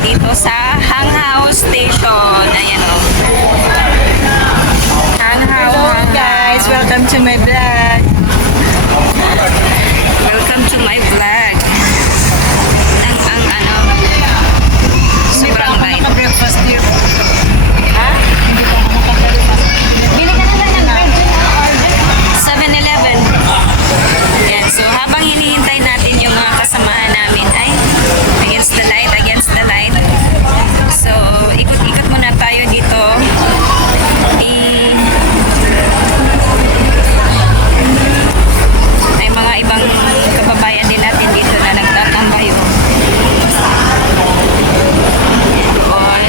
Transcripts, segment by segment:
dito sa Hanghao Station. Ayan o. Hanghao, Guys, welcome to my vlog. Welcome to my vlog. Ang ano, sobrang light. Naka-breakfast here. Ha? Hindi pa ako naka-breakfast. Bili ka na lang ng virgin na order. 7-Eleven. Yan. So, habang hinihintay natin yung mga kasamahan namin, ay, against the light, against the light. So, ikot-ikot muna tayo dito. May mga ibang kababayan din natin dito na nagtatambayo. Doon.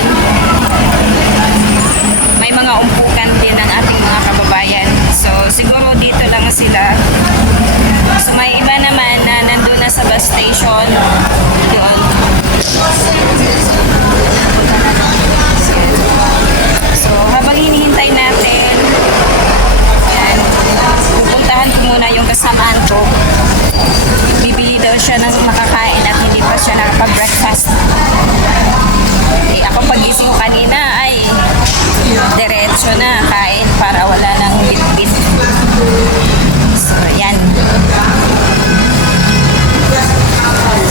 May mga umpukan din ng ating mga kababayan. So, siguro dito lang sila. So, may iba naman na nandun na sa bus station. Doon. So, habang hinihintay natin, yan, pupuntahan ko muna yung kasamaan ko. Bibili daw siya ng makakain at hindi pa siya nakapag-breakfast. Eh, ako pagising ko kanina ay diretso na kain para wala nang bitbit. So, yan.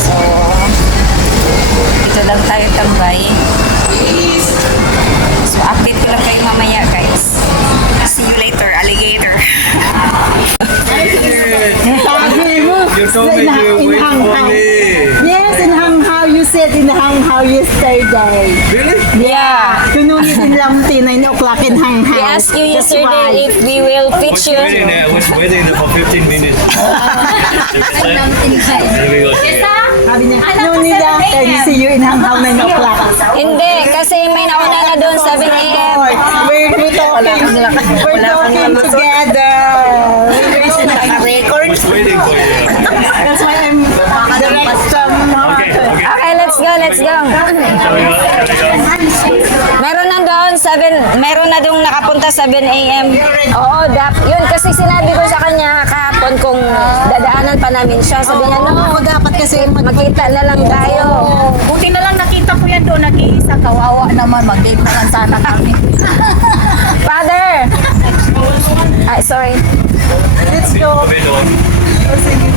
So, dito lang tayo tambay. So, update ko lang kayo mamaya, guys. See you later, alligator. You told me you wait for me. Yes, in Hanghao, you said in Hanghao yesterday. Really? Yeah. Tunungit in Lamti, 9 o'clock in Hanghao. We asked you That's yesterday why. if we will fix you. I was waiting there for 15 minutes. Here we go. Sabi niya, no need can you see you in Hanghao 9 o'clock? Hindi, kasi may nauna na doon 7 a.m. We're talking together. I was waiting for you. That's why I'm direct from Okay, okay. Okay, let's go, let's go. Shall we go? Meron na doon, meron na doon nakapunta 7 a.m. Oo, yun kasi sinabi ko sa kanya kahapon kung dadaanan pa namin siya. Sabi niya, no, dapat kasi magkita na lang tayo. Buti na lang nakita ko yan doon, nag-iisa, kawawa naman, mag-date na lang sana kami. Father! Ay, sorry. Let's go.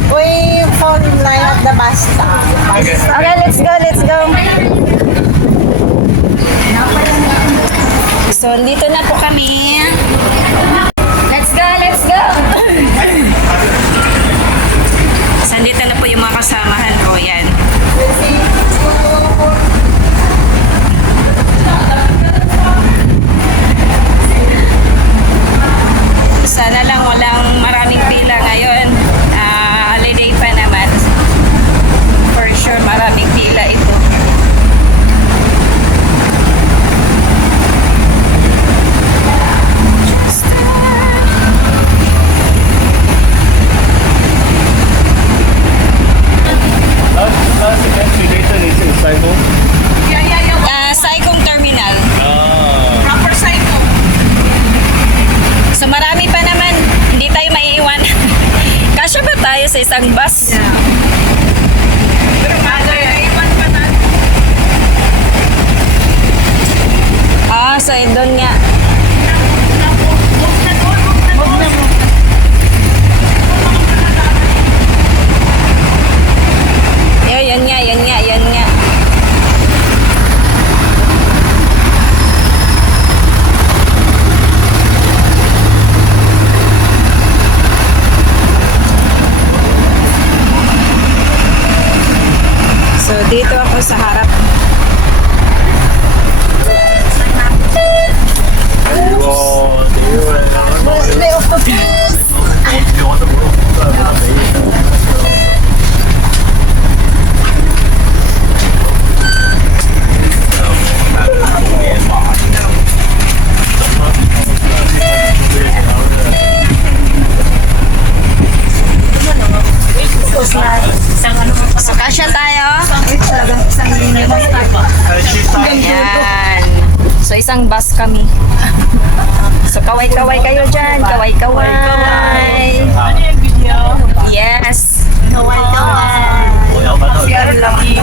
We found line at the bus stop. Okay. Okay, let's go, let's go. So, dito na po kami. Let's go, let's go. So, dito na po yung mga kasamahan ko. Yan. Sana lang walang maraming pila ngayon. Holiday pa naman. For sure, maraming pila ito. Last destination is in Saigon. Saikong Terminal. Proper cycle. So marami pa naman. Hindi tayo maiiwan. Kasya ba tayo sa isang bus? Pero mother, iwan pa na. So doon nga. Yun nga, yun nga, yun nga. So, dito ako sa harap. So, kasya tayo. Ayan. So, isang bus kami. So, kaway-kaway kayo dyan. Kaway-kaway. Yes. Kaway-kaway. Kaway-kaway.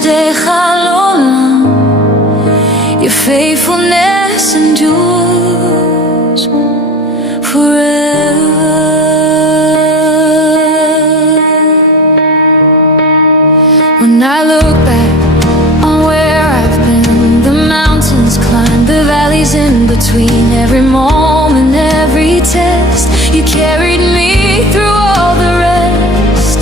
ממגדך לעולם. Your faithfulness endures forever. When I look back on where I've been, the mountains climbed, the valleys in between, every moment, every test, you carried me through all the rest.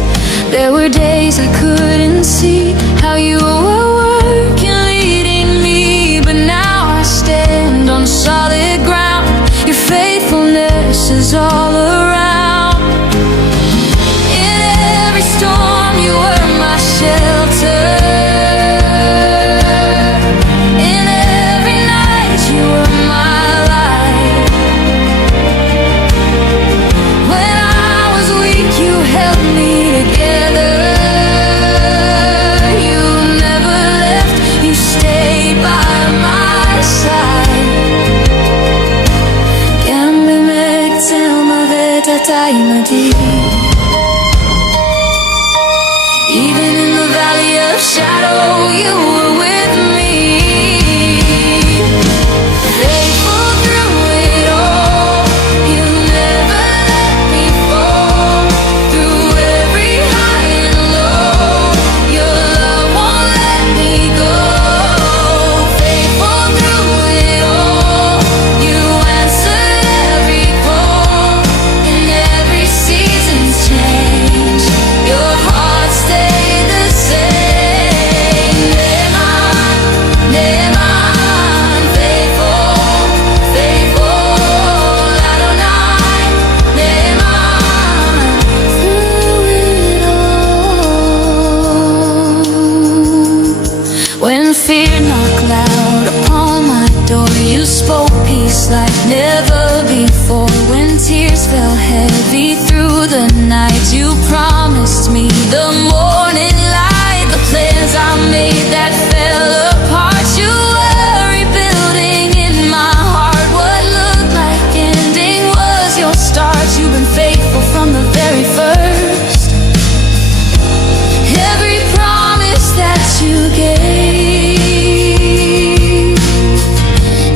There were days I couldn't see how you were working, leading me, but now I stand on solid ground. Your faithfulness is all around. In every storm you were my shelter. In every night you were my light. When I was weak you held me together. You never left, you stayed by my side. גם במקצה המוות אתה עימדי. Even in the valley of shadow, you were with me. Faithful through it all, you never let me fall. Through every high and low, your love won't let me go. Faithful through it all, you answered every call. In every season's change, your heart stayed the same. Ne'eman, faithful, faithful, Adonai, Ne'eman, through it all. When fear knocked loud upon my door, you spoke peace like never before. When tears fell heavy through the night, you promised me the morning light. The plans I made that fell apart, you were rebuilding in my heart. What looked like ending was your start. You've been faithful from the very first. Every promise that you gave,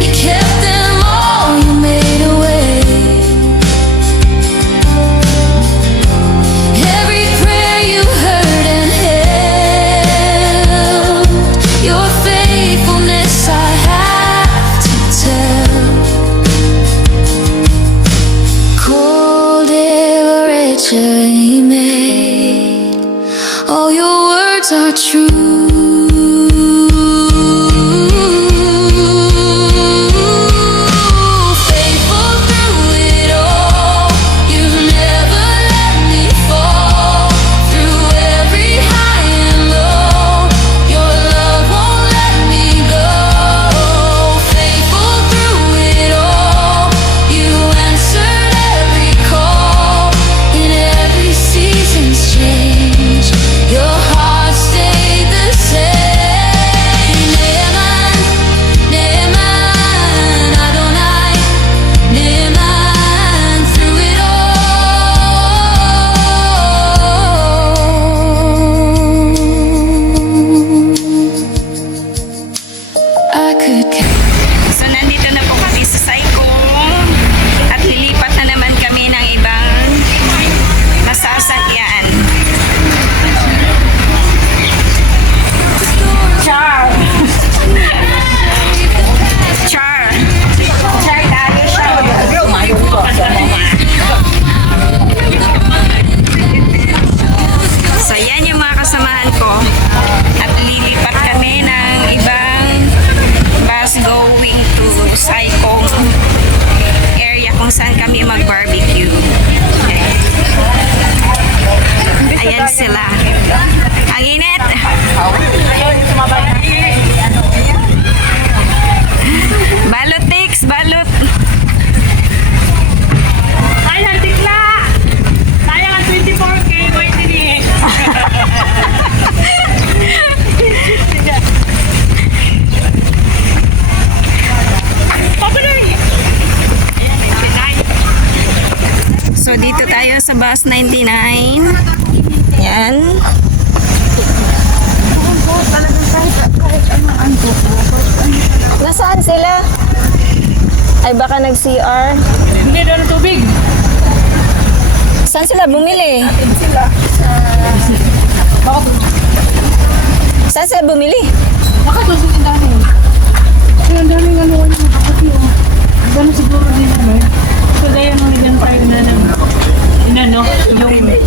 you kept them all, you made a way. Every prayer you heard and held, your faithfulness I have to tell. Cold ever made, all your words are true. Faithful through it all, you've never let me fall. Through every high and low, your love won't let me go. Faithful through it all, you answered every call. In every season's change, your heart stayed the same. Ne'eman, Ne'eman, Adonai, Ne'eman, through it all. I could So nandito na po kami sa Saikong at lilipat na naman kami ng ibang masasakyan. Char! Char! Char tayo siya. So yan yung mga kasamahan ko at lilipat kami ng ibang bus going to Saikong area kung saan kami mag-barbecue. Ayan sila. Ang init. Balot, Tix, balot. Ayan, tikla! Sayang ang 24K, boy, tini. So dito tayo sa bus 99. Yan. po, talagang kahit anong antok. Nasaan sila? Ay baka nag-CR. Hindi daw ng tubig. Saan sila bumili? Sila. Saan sila bumili? Bakit doon sa dami? Kaya ang daming ano yung kapati o. Gano'n siguro din naman. So dahil nung ligan tayo na ng inano, yung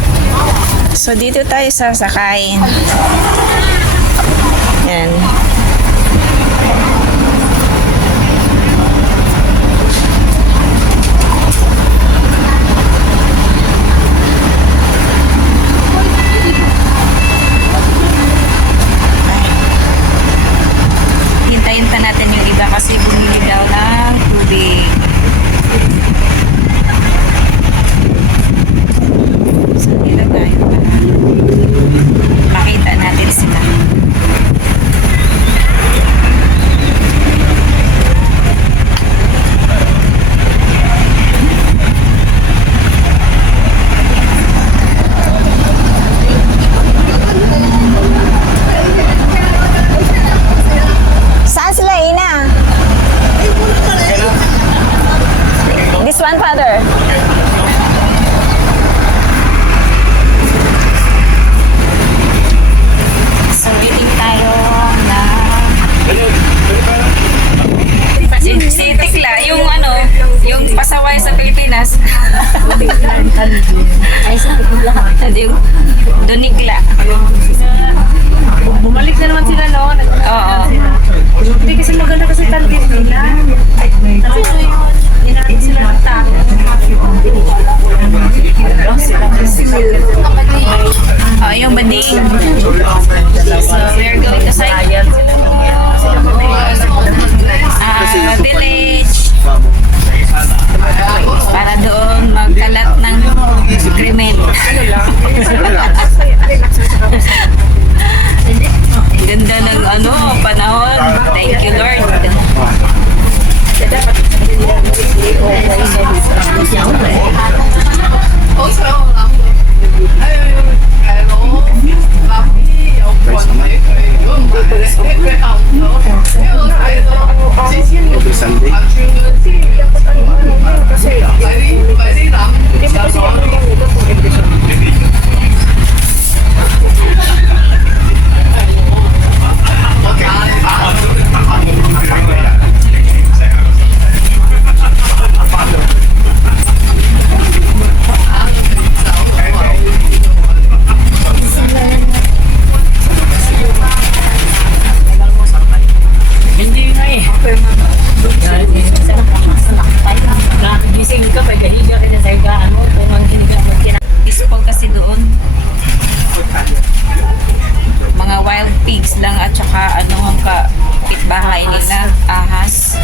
So dito tayo sasakayin. Yan. Hintayin pa natin yung iba kasi bumili daw ng tubig. So dito tayo para makita natin sila. Saan sila, Ina? This one, Father. So, waiting tayo na... Si Tikla, yung ano, yung pasaway sa Pilipinas. Ay, sa Tikla. Yung Donikla. bumalik na naman sila noon. Oo. Hindi kasi maganda kasi kantin nila. Tapos hindi natin sila nagtako. Oh, yung bading. So, we're going to Sayat. Village. Para doon magkalat ng krimen. Ganda ng ano, panahon. Thank you, Lord. Sunday. Hindi nga eh. Nakagising ka, may kahiga ka na sa higaan mo. Kung ang hiniga mo, Peaceful kasi doon. Mga wild pigs lang at saka ano ang kapitbahay nila. Ahas.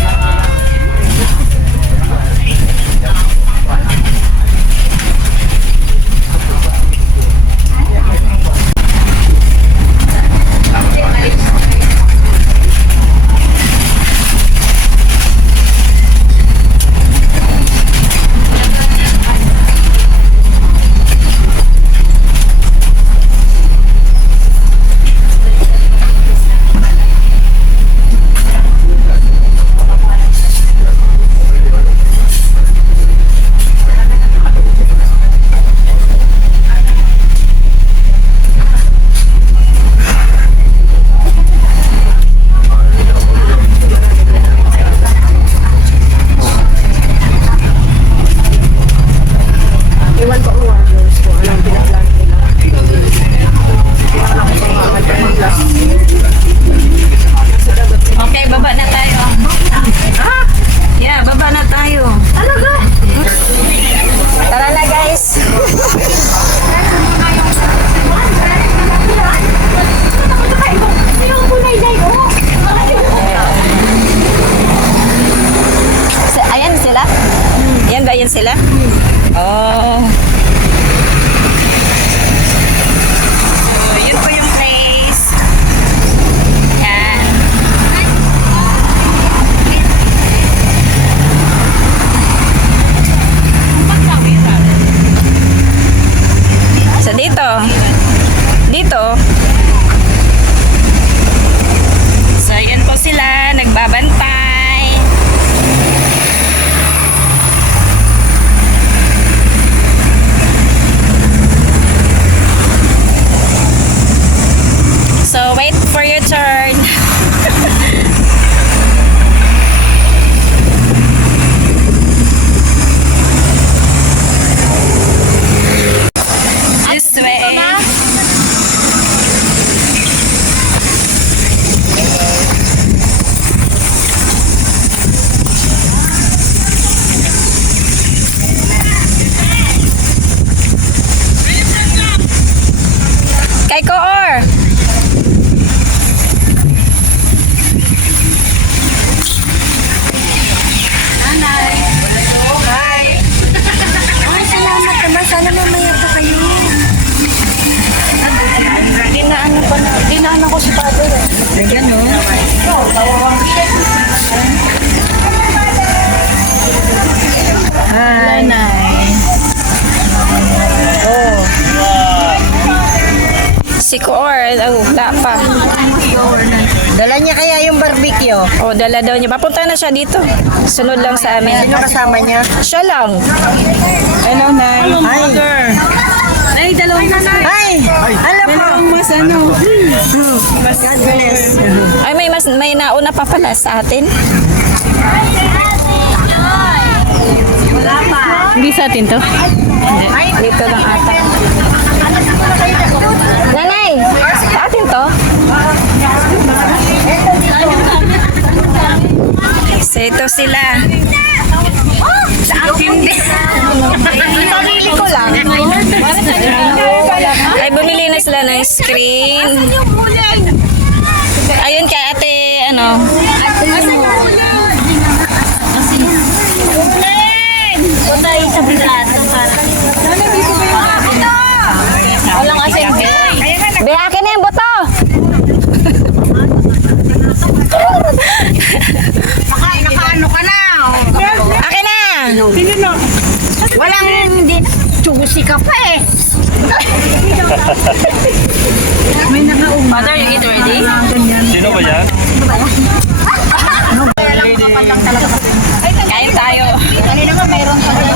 Si Koor, wala pa. Dala niya kaya yung barbecue? O, dala daw niya. Papunta na siya dito. Sunod lang sa amin. Sino kasama niya? Siya lang. Hello, Nay. Hi! Ay, dalawang nanay. Hi! Alam mo! Mas ano. God bless. Ay, may nauna pa pala sa atin. Hindi sa atin to. Dito lang ata. Nanay, sa atin to? So, ito sila. Sa akin din. Sarili ko lang. Ay, bumili na sila ng screen. Ayun kay ate, ano. Walang assembly. Be, akin na yung boto. Nakaano ka na? Akin na. Walang hindi. Chusi ka pa eh. Mother, you eat already? Sino ba yan? Kain tayo. Kanina nga mayroon ka na.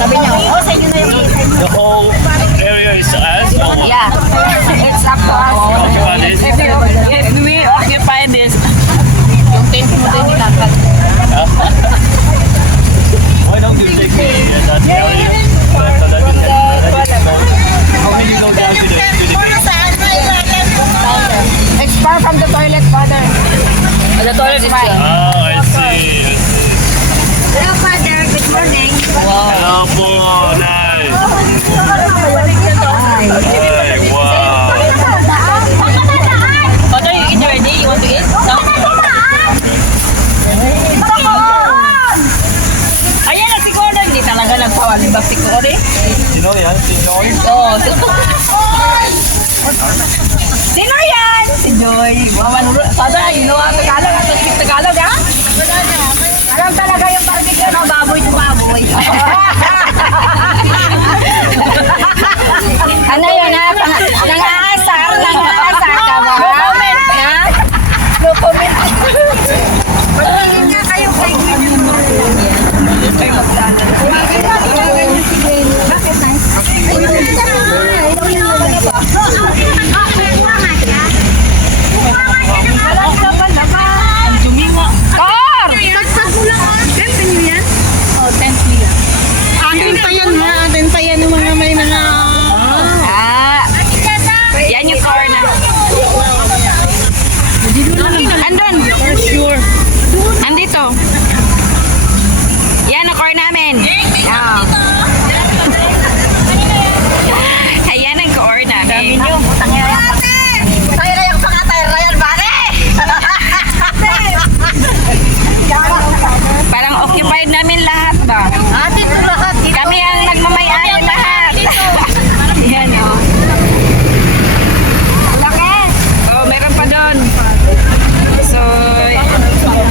Sabi niya, sa inyo na yung The whole area is us? Yeah. It's up to us. Occupy this? If we occupy this. yung tent mo din nilakad. Why don't you take me in that area? So that you can how can you go down to the It's far from the toilet, father. The toilet is here. Oh, I see. Hello, father. Good morning. Hello po, nice. Ay, wow. Mother, you eat already? You want to eat? No? Ayan na si Gordon. Hindi talaga nagpawag ba si Gordon? Sino yan? Si Joy? Oo. Sino yan? Si Joy. Father, you know ang Tagalog. Ang speak Tagalog, ha? Alam talaga yung barbecue na baboy to baboy. Ano yan, ha? Nangaasar ka ba? Ha? No comment. Magpingin nga kayo kay Gino. Bakit nice? Kor! Atin pa yan ha, atin pa yan yung mga may mga... Ah, yan yung car na. Andun. For sure. Andito. Yan ang car namin. Ah. Ayan ang car namin. Tayo na yung pangatay, Ryan, pare! Parang occupied namin lahat ba? Atin po lahat. Kami ang nagmamay-ari lahat. Yan o. Oh, meron pa doon. So,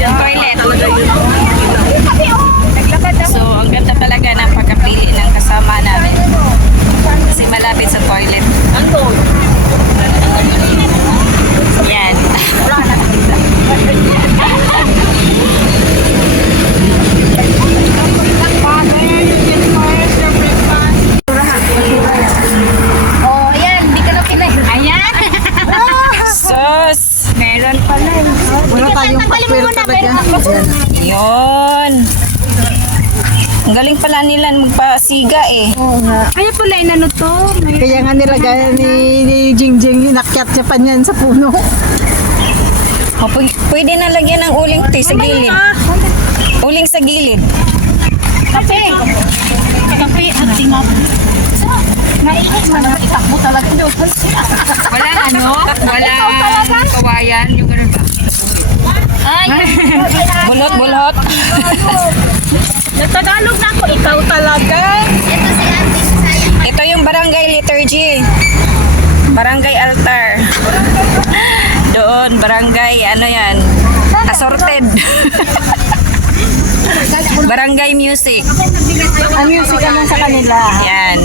yung toilet. So, ang ganda talaga ng pagkapili ng kasama namin. Kasi malapit sa toilet. Yan. Oh, ayan, hindi ka na pinay. Ayan! Sus! Meron pala. Wala tayong paswero talaga. Yun. Ang galing pala nila magpasiga eh. Oo nga. Kaya pala inano to. Kaya nga nilagay ni Jingjing nakyat siya pa niyan sa puno. O, pwede na lagyan ng uling te sa gilid. Uling sa gilid. Kape! Kape at tingap. Nainis mo na itakbo talaga doon. Walang ano? Walang kawayan. Yung ganun ba? Ay! Bulot-bulot. Nagtagalog na ako. Ikaw talaga. Ito si Ate Saya. Ito yung barangay liturgy. Barangay altar. Doon, barangay, ano yan? Assorted. Barangay music. Ang music naman sa kanila. Yan.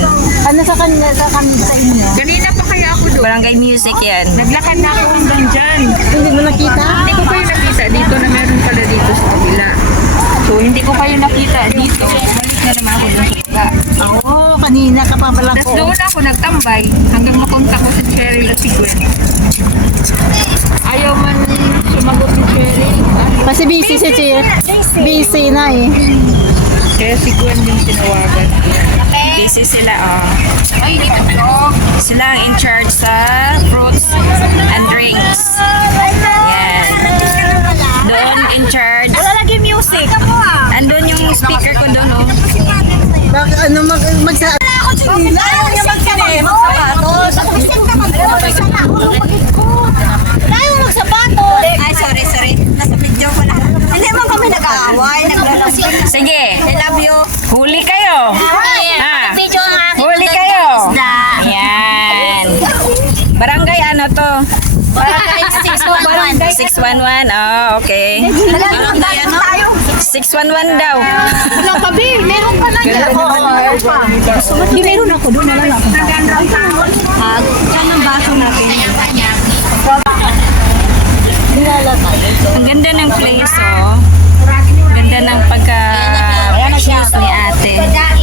Ano sa kanila sa inyo? Kanina pa kaya Barangay Music yan. Naglakad na ako hanggang dyan. Hindi mo nakita? Hindi ko kayo nakita dito na meron pala dito sa kabila. So, hindi ko kayo nakita dito. Balik na naman ako dun sa kabila. Oo, kanina ka pa pala Tapos doon ako nagtambay hanggang makonta ko si Cheryl at si Gwen. Ayaw man sumagot si Cheryl. Kasi busy si Cheer. Busy na eh. Kaya si Gwen din tinawagan. Busy sila, oh. Sila ang in charge sa fruits and drinks. Yan. Doon in charge. Wala lagi music. Andun yung speaker ko doon, oh. Ano magsa... Ayaw niya magsapatos. Magsapatos. Ayaw magsapatos. Ay, sorry. Nasa video ko na. Hindi mo kami nag-aaway, naglalambing. Sige, I love you. Huli kayo. Ha? Video ang aking Huli kayo. Yan. Barangay ano to? Barangay 611. 611. Oh, okay. Barangay ano? 611 daw. Wala pa, Bi. Meron pa na. Meron pa. Hindi meron ako doon. Wala lang. Yan ang baso natin. Nilalagay. Ang ganda ng place, oh. Ganda ng pagka-shoes ni ate. Yan.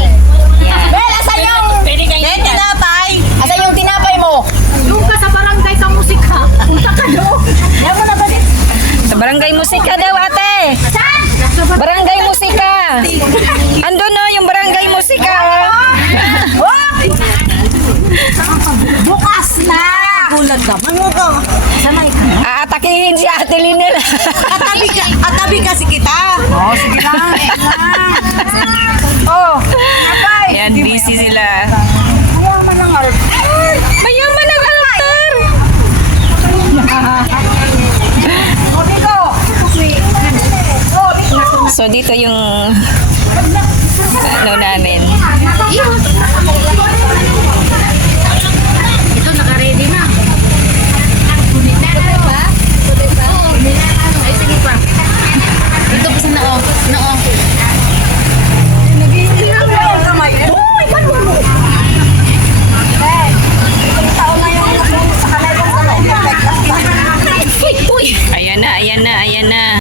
Bel, asan yung... tinapay? Asan yung tinapay mo? Doon ka sa barangay sa musika. Punta ka doon. Ayaw mo na ba din? Sa Barangay Musika daw, ate. Barangay Musika. Andun, no, yung Barangay Musika, oh. Bukas na! Gulat naman mo ko. Sanay ka. Aatakihin si ate Linel. Atabi kasi kita. Sige lang. Oh. Ayan, busy sila. Mayaman ang altar. So, dito yung ano namin. Ito, naka-ready na. Ay, sige pa. Ito pa sa noo. Noo. Ayan na.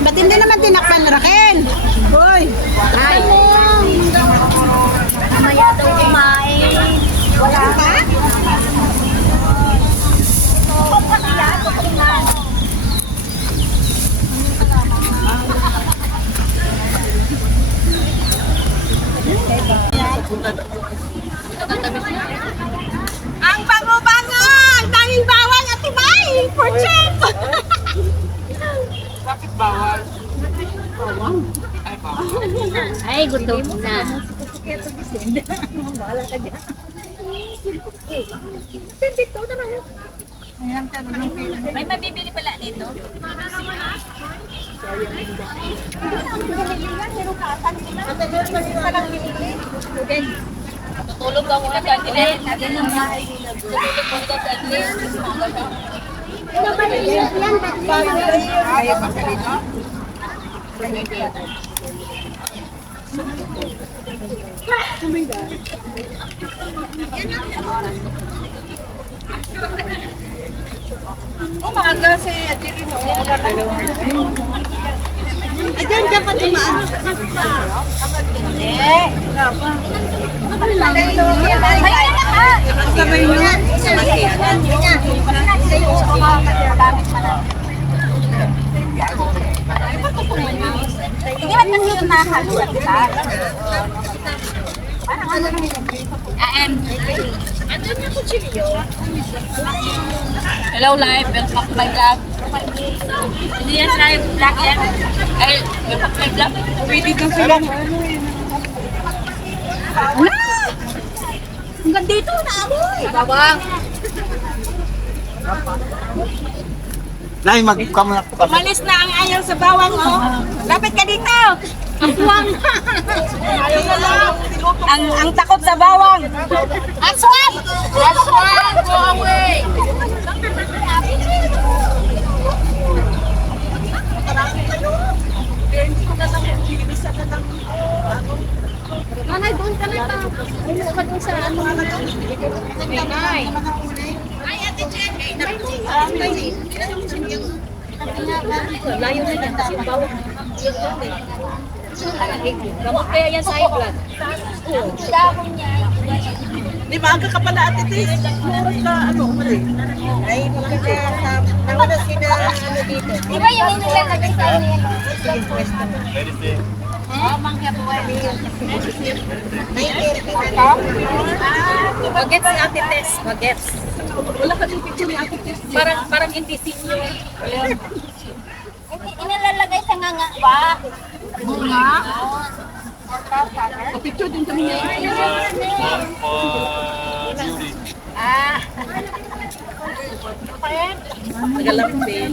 Ba't hindi naman tinakpan, Raquel? Hoy! Ay! Mamaya daw kumain. Wala ka? Ang bango-bango! Ang daming bawang at tibay! For chef! Bakit bawal? Ay, gutom na. May mabibili pala nito. Tutulog ka muna sa atin. Tutulog muna sa atin. Umaga si Adiri mo. Ayan, dapat tumaan. Sabay nyo. Hindi ba kasi yung nakahaluan ka? Parang ano lang yun. Andun yung kutsilyo. Hello live, welcome to my vlog. Hindi yan live vlog yan. Ay, welcome to my vlog. Pwede ka sila. Hanggang dito na amoy. Bawang. Nay, magkamuna po kami. Umalis na ang ayaw sa bawang, oh. Lapit ka dito. Aswang. Ayaw na lang. Ang takot sa bawang. Aswang! Aswang, go away. Manay, doon ka na ta. Ay, ka doon sa ano. Ay, ate Jen. Layo na lang kasi bawang. Gamot kaya yan sa high blood. Di ba, aga ka pala ate Tis? Murot ka, ano, umali. Ay, kaya sa nauna sila ano dito. Di ba yung nilalagay sa inyo? Medicine. Bagets si Ate Tess. Bagets. Wala ka din picture ni ate Tis. Parang hindi senior. Inalalagay sa nga ba? Picture din kami niya. Beauty. Nagalapin.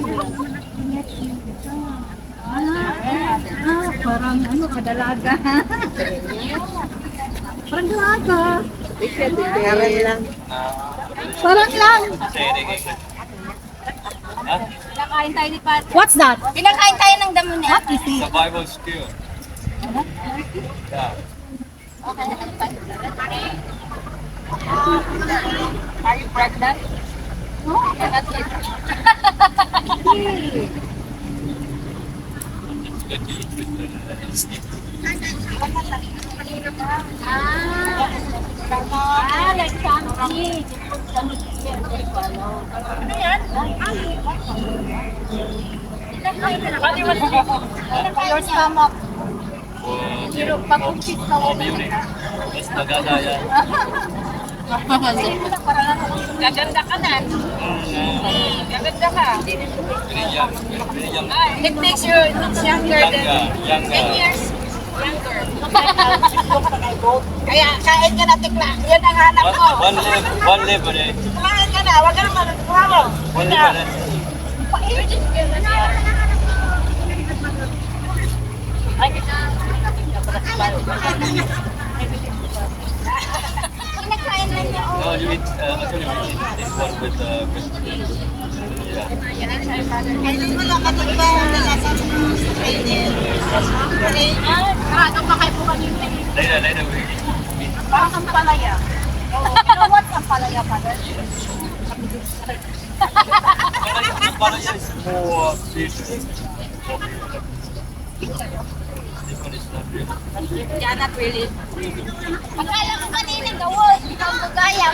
Parang ano, kadalaga. Parang dalaga. Karan lang. Parang lang. Kinakain tayo ni Pat. What's that? Kinakain tayo ng damo niya. What is it? Survival skill. Yeah. Are you pregnant? No, not yet. Like something. Ano yan? Your stomach. Zero pag-upit ka mo. Beauty. Mas nagagaya. Gaganda ka na. Gaganda ka. Very young. Very young. It makes you look younger than Younger. 10 years younger. Kaya kain ka na tikla. Yan ang hanap ko. One live a day. Kumain ka na. Huwag ka naman. Kumain. One live a day. Kinakain na niya. No, you eat, actually we eat this one with yeah. Kailan mo lang katikla na nasa trainer. Ano ba kayo po kanina? Later we eat. Parang sampalaya. You know what sampalaya pa rin? Papaya is more sweet. This one is not really. Yeah, not really. Akala ko kanina gawin. Ikaw ang gagaya.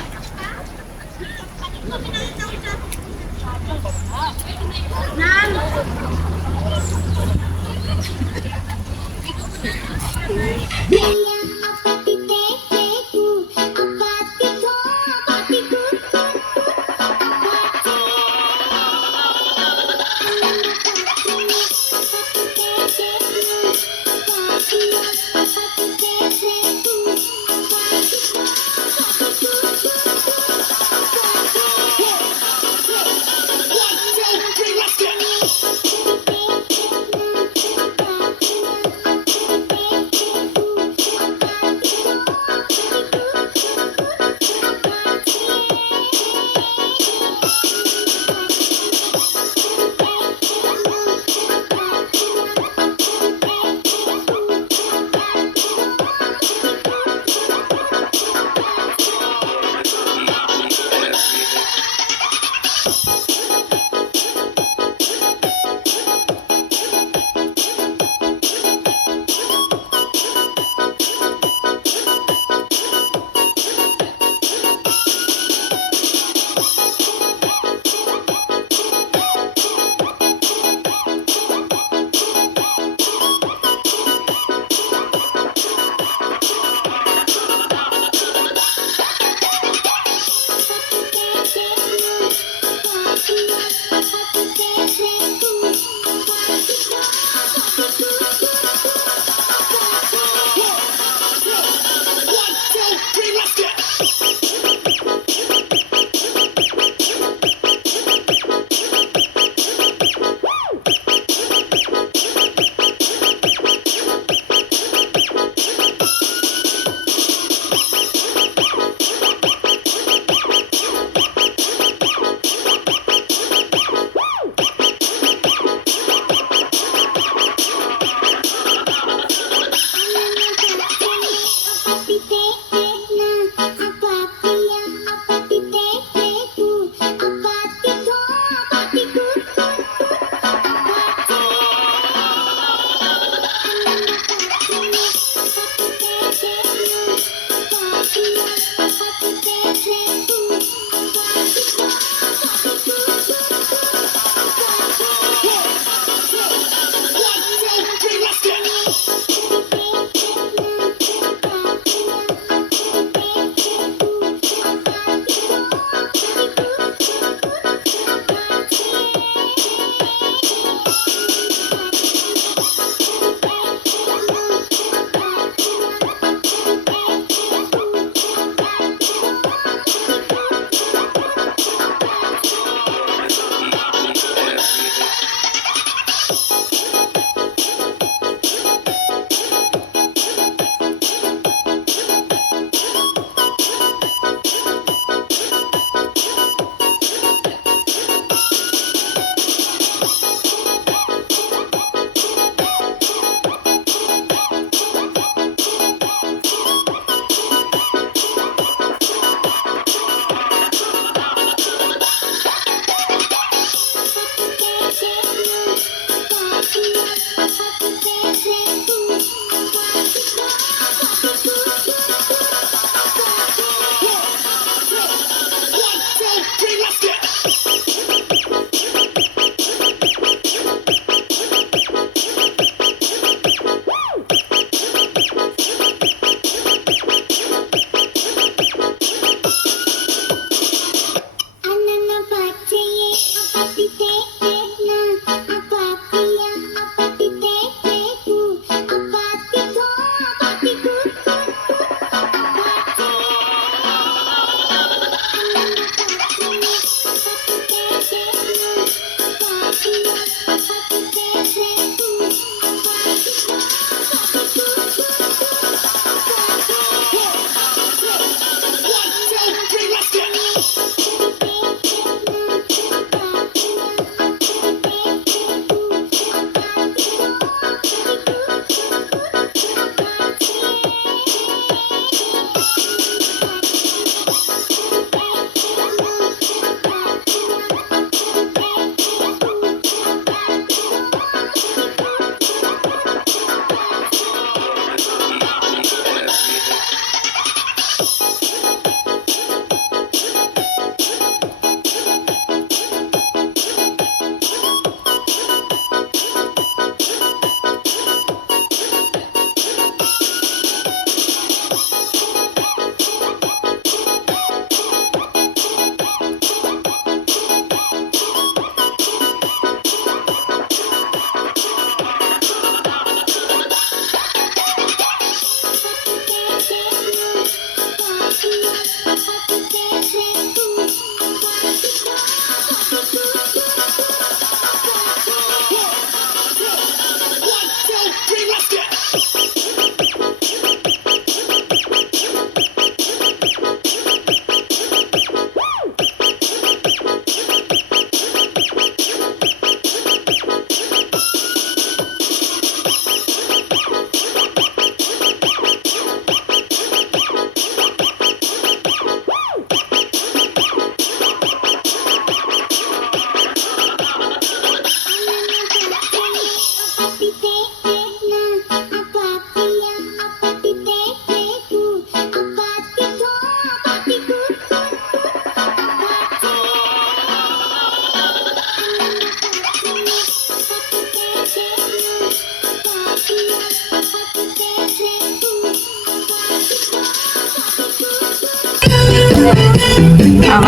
Oh,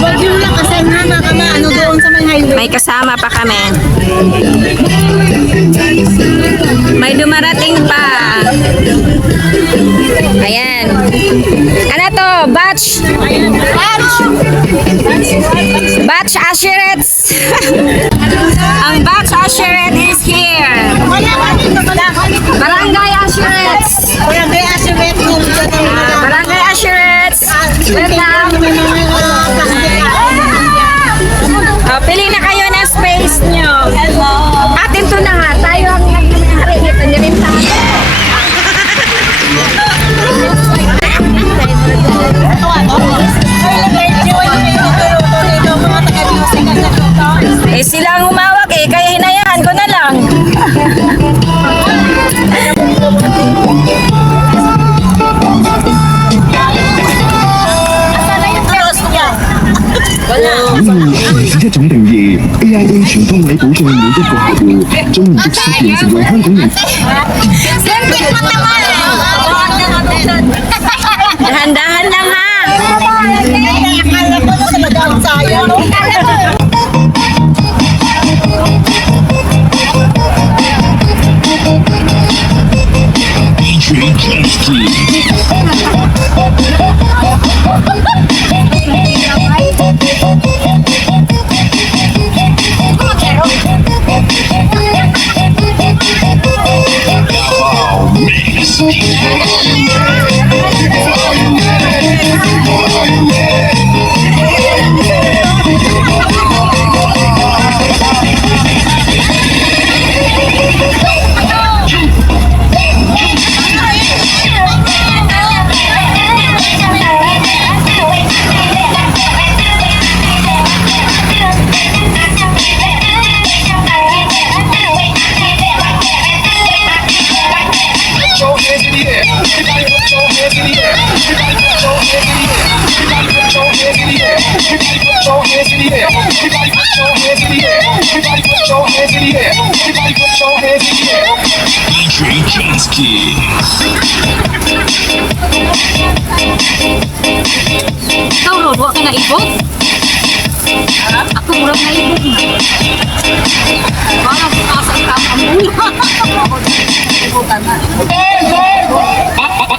Huwag yun lang kasi ano doon sa may highway. may kasama pa kami. May dumarating pa. Ayan. Ano to? Batch. Batch Assurance. Ang Batch Assurance is here. Barangay Assurance. Barangay Assurance. Barangay Assurance. Welcome. Pili na kayo ng space nyo. Hello. Atin to na nga. Tayo ang nag-hari nito. Nirintahan. Eh sila ang humawak eh, kaya hinayaan ko na lang. Wala. 一種定義，AIA 全方位保障每一個客戶，終然即實現成為香港人。 Dahan-dahan lang ha. Akala ko na sa madawang sayang. Ikaw, Robo, ka na ibog? Ako, murag na ibog na. Parang kasang kakamula. Ibogan na.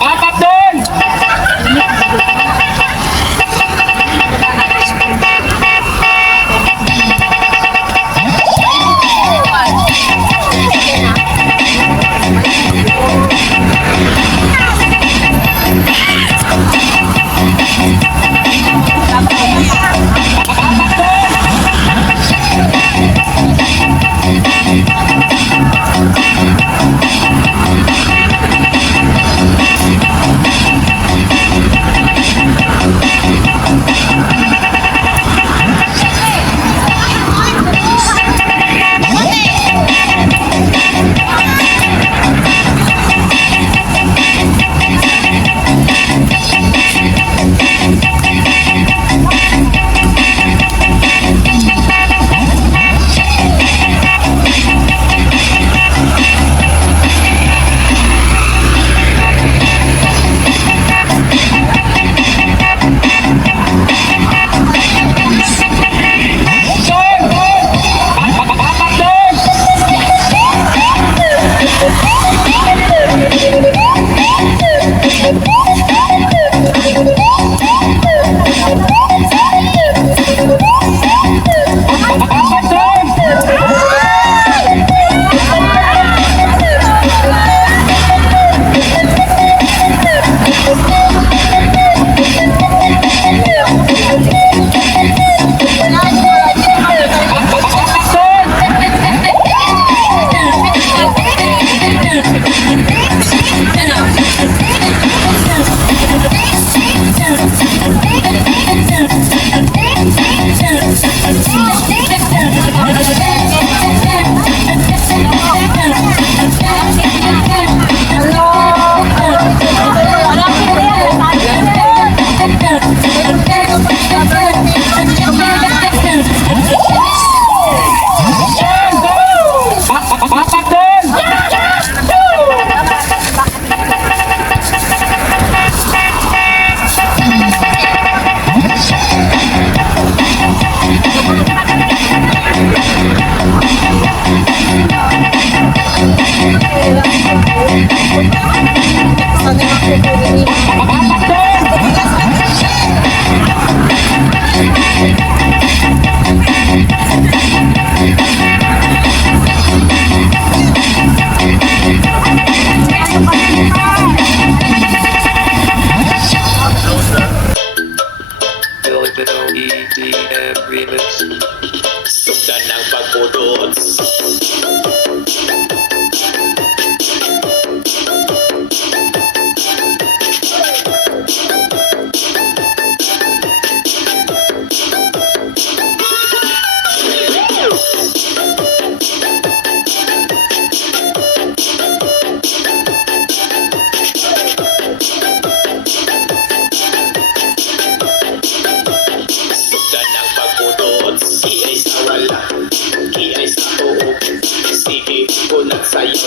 Apat doon!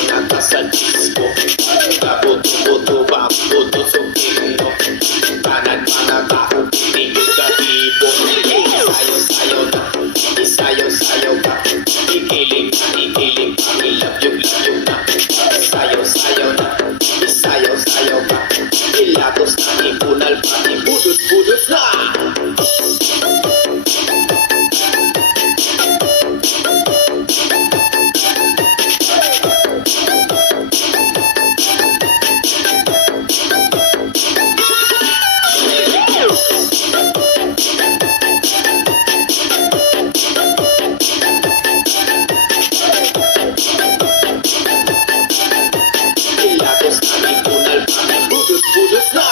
nata sa disco. Kabuto-buto ba, buto sungking mo. Kanan mga tao, tingin ka ibo. Sayo-sayo na, isayo-sayo ka. Ikiling ka, ilab-yung na. Sayo-sayo na, isayo-sayo ka. Ilatos na, ipunal pa, ibudot-budot na. Ilatos na, ipunal pa, ibudot-budot na.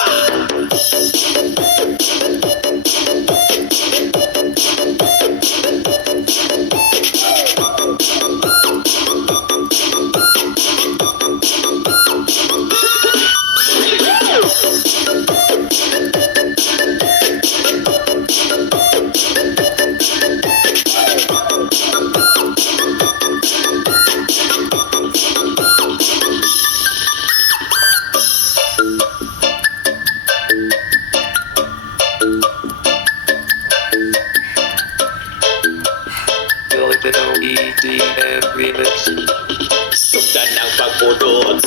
Filipino EDM Remix. Sundan ng pagbudot.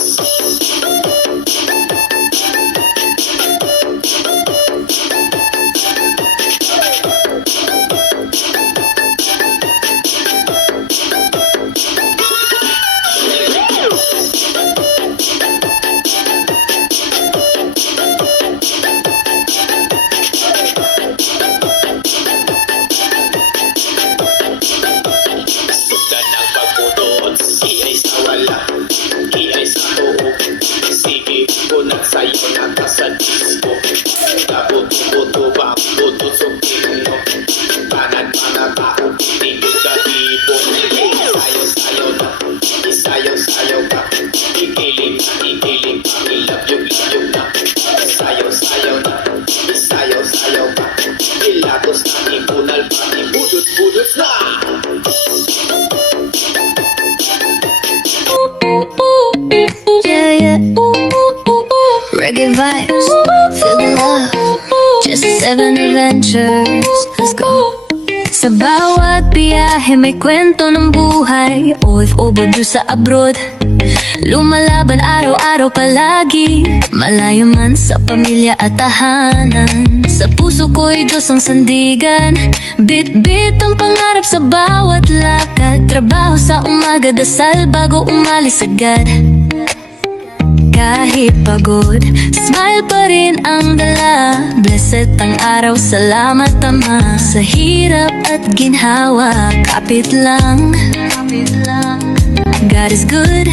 Sundan ng pagbudot. Iay sa wala, iay sa oo. Sige ko na sa'yo nata sa disco. Kabuto-buto ba, buto sungking mo. Kanan mga tao, tingin ka ibo. Sayo-sayo na, isayo-sayo ka. Ikiling ka, ilab-yung na. Sayo-sayo na, isayo-sayo ka. Ilatos na, ipunal pa, ibudot-budot na. Yeah, yeah. Reggae vibes, feel the love. Just 7 adventures, let's go. Sa bawat biyahe may kwento ng buhay. OFW sa abroad, lumalaban araw-araw palagi. Malayo man sa pamilya at tahanan. Sa puso ko'y Diyos ang sandigan. Bit-bit ang pangarap sa bawat lakad. Trabaho sa umaga, dasal bago umalis agad. Kahit pagod, smile pa rin ang dala. Blessed ang araw, salamat Ama. Sa hirap at ginhawa, kapit lang. God is good,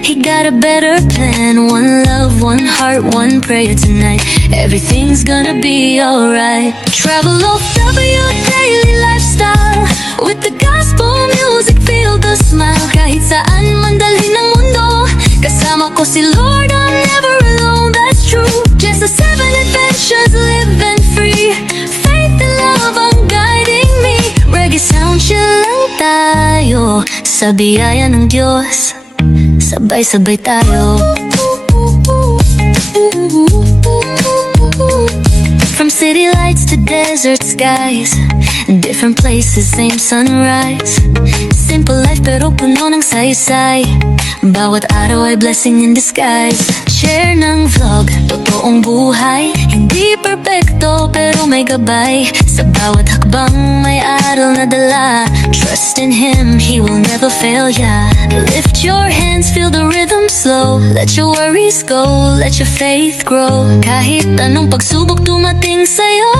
He got a better plan. One love, one heart, one prayer tonight. Everything's gonna be alright. Travel OFW daily lifestyle. With the gospel music, feel the smile. Kahit saan man dalhin ng mundo, kasama ko si Lord, I'm never alone, that's true. Just a 7 adventures, living free. Faith and love ang guiding me. Reggae sound, chill lang tayo. Sa biyaya ng Diyos, sabay-sabay tayo. From city lights to desert skies, different places, same sunrise. Simple life pero puno ng saysay. Bawat araw ay blessing in disguise. Share ng vlog, totoong buhay. Hindi perfecto pero may gabay. Sa bawat hakbang may aral na dala. Trust in Him, He will never fail ya. Lift your hands, feel the rhythm slow. Let your worries go, let your faith grow. Kahit anong pagsubok dumating sa'yo,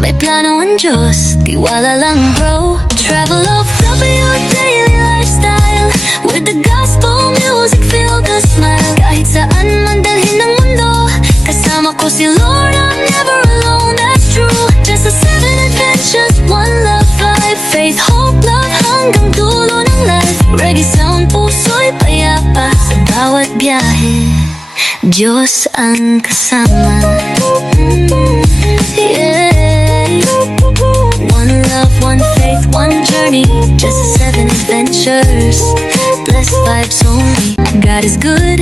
may plano ang Diyos, tiwala lang bro. Travel OFW daily lifestyle. With the gospel music, feel the smile. Kahit saan man dalhin ng mundo, kasama ko si Lord, I'm never alone, that's true. Just a 7 adventures, one love life. Faith, hope, love, hanggang dulo ng life. Reggae sound, puso'y payapa. Sa bawat biyahe, Diyos ang kasama. Yeah. One love, one faith, one journey. Just 7 adventures, Blessed vibes only. God is good,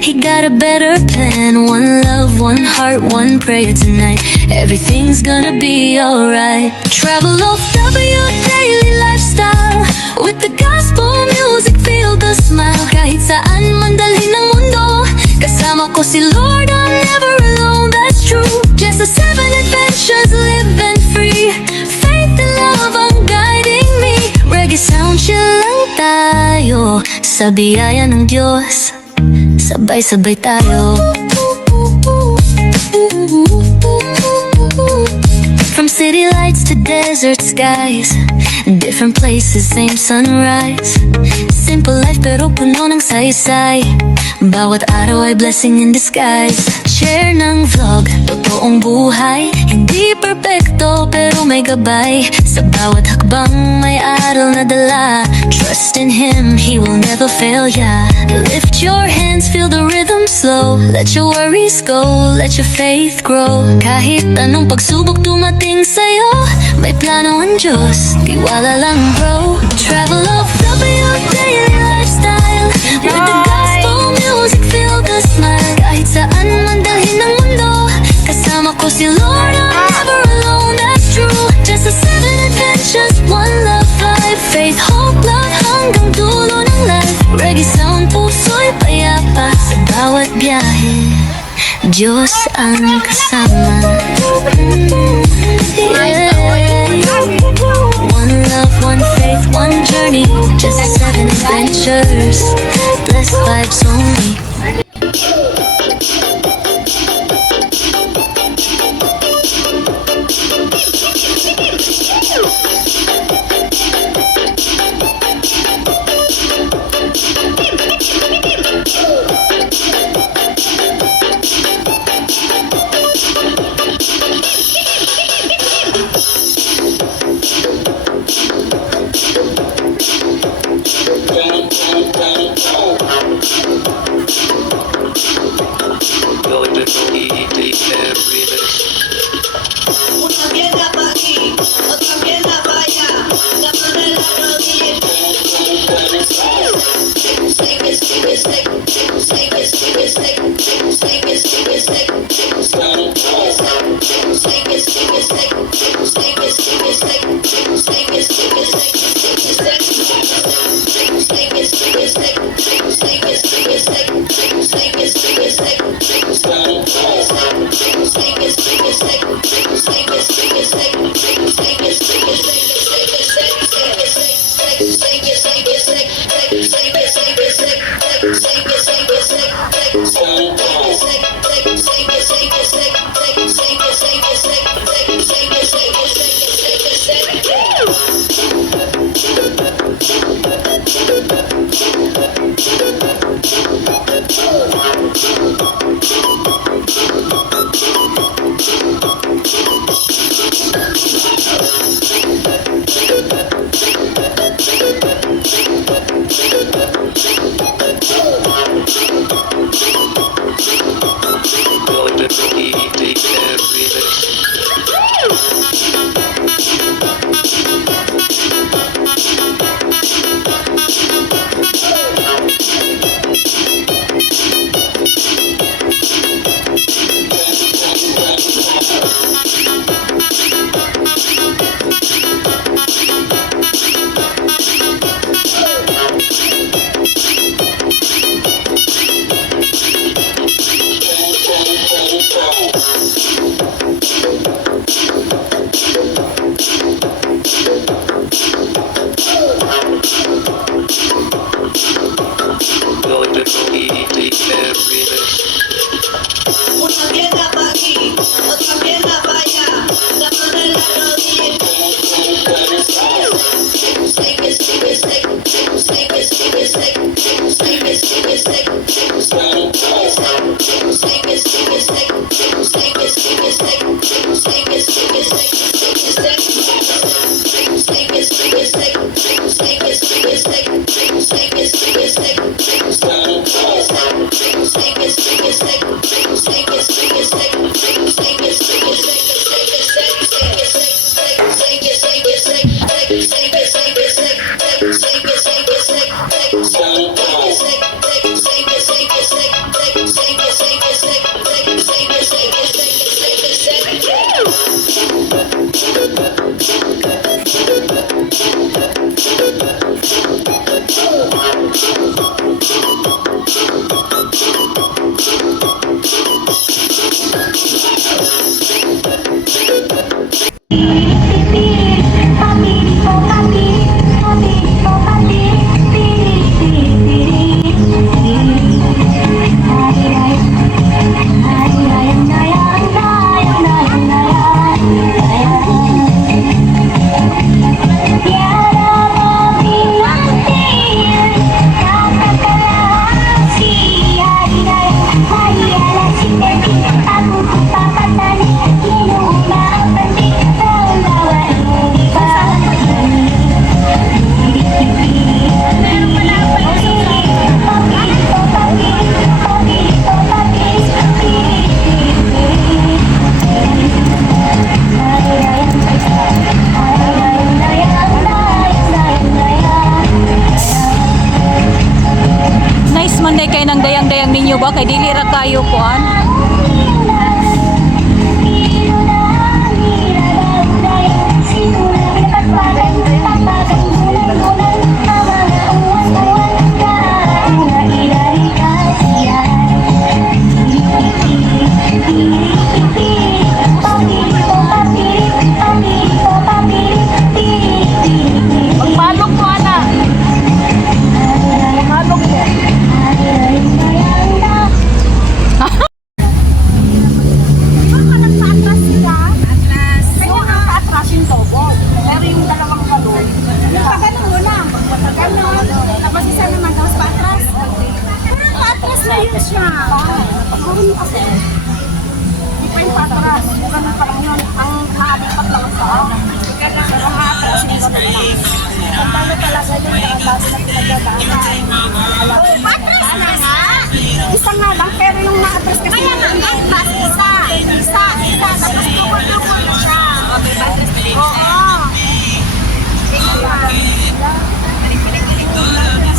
He got a better plan. One love, one heart, one prayer tonight. Everything's gonna be alright. Travel of W daily lifestyle. With the gospel music, feel the smile. Kahit saan man dalhin ng mundo, kasama ko si Lord, I'm never alone, that's true. Just the 7 adventures, living free. Faith and love ang guiding me. Reggae sound, chill lang tayo. Sa biyaya ng Diyos, sabay-sabay tayo. From city lights to desert skies, different places, same sunrise. Simple life pero puno ng saysay. Bawat araw ay blessing in disguise. Share ng vlog, totoong buhay. Hindi perfecto pero may gabay. Sa bawat hakbang may aral na dala. Trust in Him, He will never fail ya. Lift your hands, feel the rhythm slow. Let your worries go, let your faith grow. Kahit anong pagsubok dumating sa'yo, may plano ang Diyos, tiwala lang bro. Travel of W daily lifestyle. With the gospel music, feel the smile. Kahit saan man dalhin ng mundo, kasama ko si Lord, I'm never alone, that's true. Just the 7 adventures, one love life. Faith, hope, love hanggang dulo ng life. Reggae sound, puso'y payapa. Sa bawat biyahe, Diyos ang kasama. Yeah. One love, one faith, one journey. Just 7 adventures. Blessed vibes only. Stop. Nice man day kay nang dayang-dayang ninyo ba kay dili ra kayo kuan. Magmalong po, ana. Magmalong po. Pero yung dalawang balon, yung pagano muna, ganon. Tapos isa naman, tapos paatras. Parang paatras na yun siya. Pagkurin mo kasi. Hindi pa yung paatras. Ganun pa lang yun. Ang nakalipat lang sa pero ang paatras, hindi ganun lang. Pagkano talaga yun, ang bago na pinagdadaanan. Paatras na nga. Isa nga lang, pero yung naatras kasi. Kaya nga, isa. Tapos tukol-tukol na siya. Oo.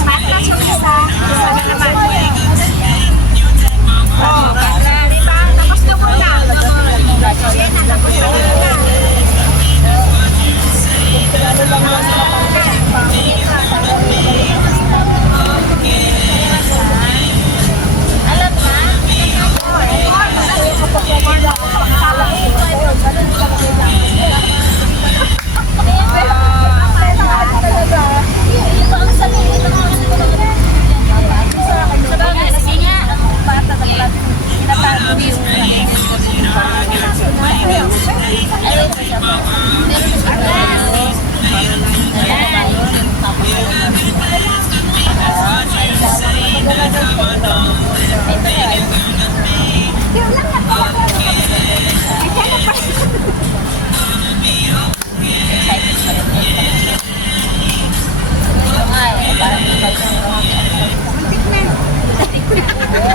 Patras yung isa. Isa na naman. Oo. Diba? Tapos tukol na. Yan na. Tapos tukol na. Alam na?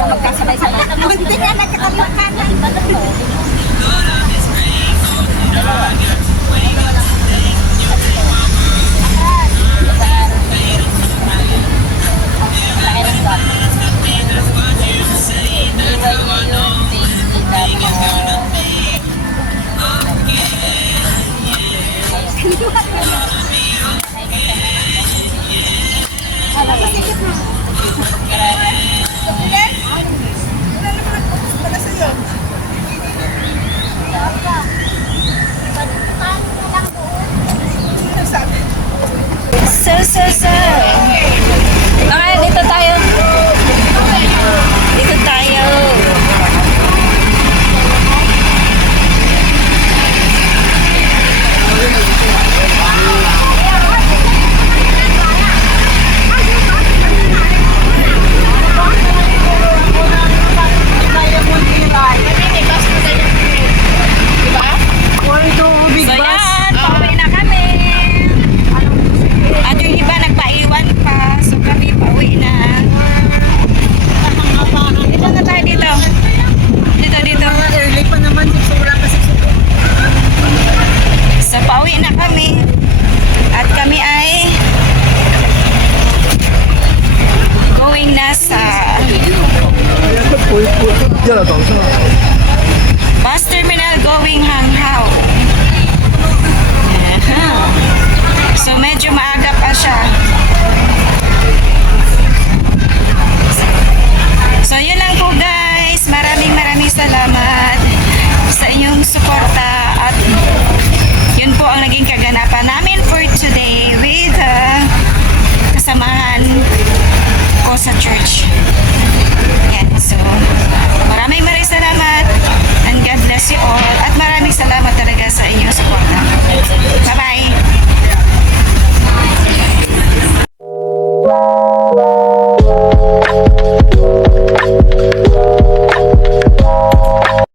Magkasabay-sabay. Muntik na nagkakabakanan. Okay, dito tayo. Dito tayo. So yan, pauwi na kami. At yung iba nagpaiwan pa. So kami pauwi na. Dito na tayo dito. Dito. Early pa naman. Wala kasi. So pauwi na kami. At kami ay going na sa bus terminal going Hanghao. ganapa namin for today with kasamahan ko sa church. Yan, so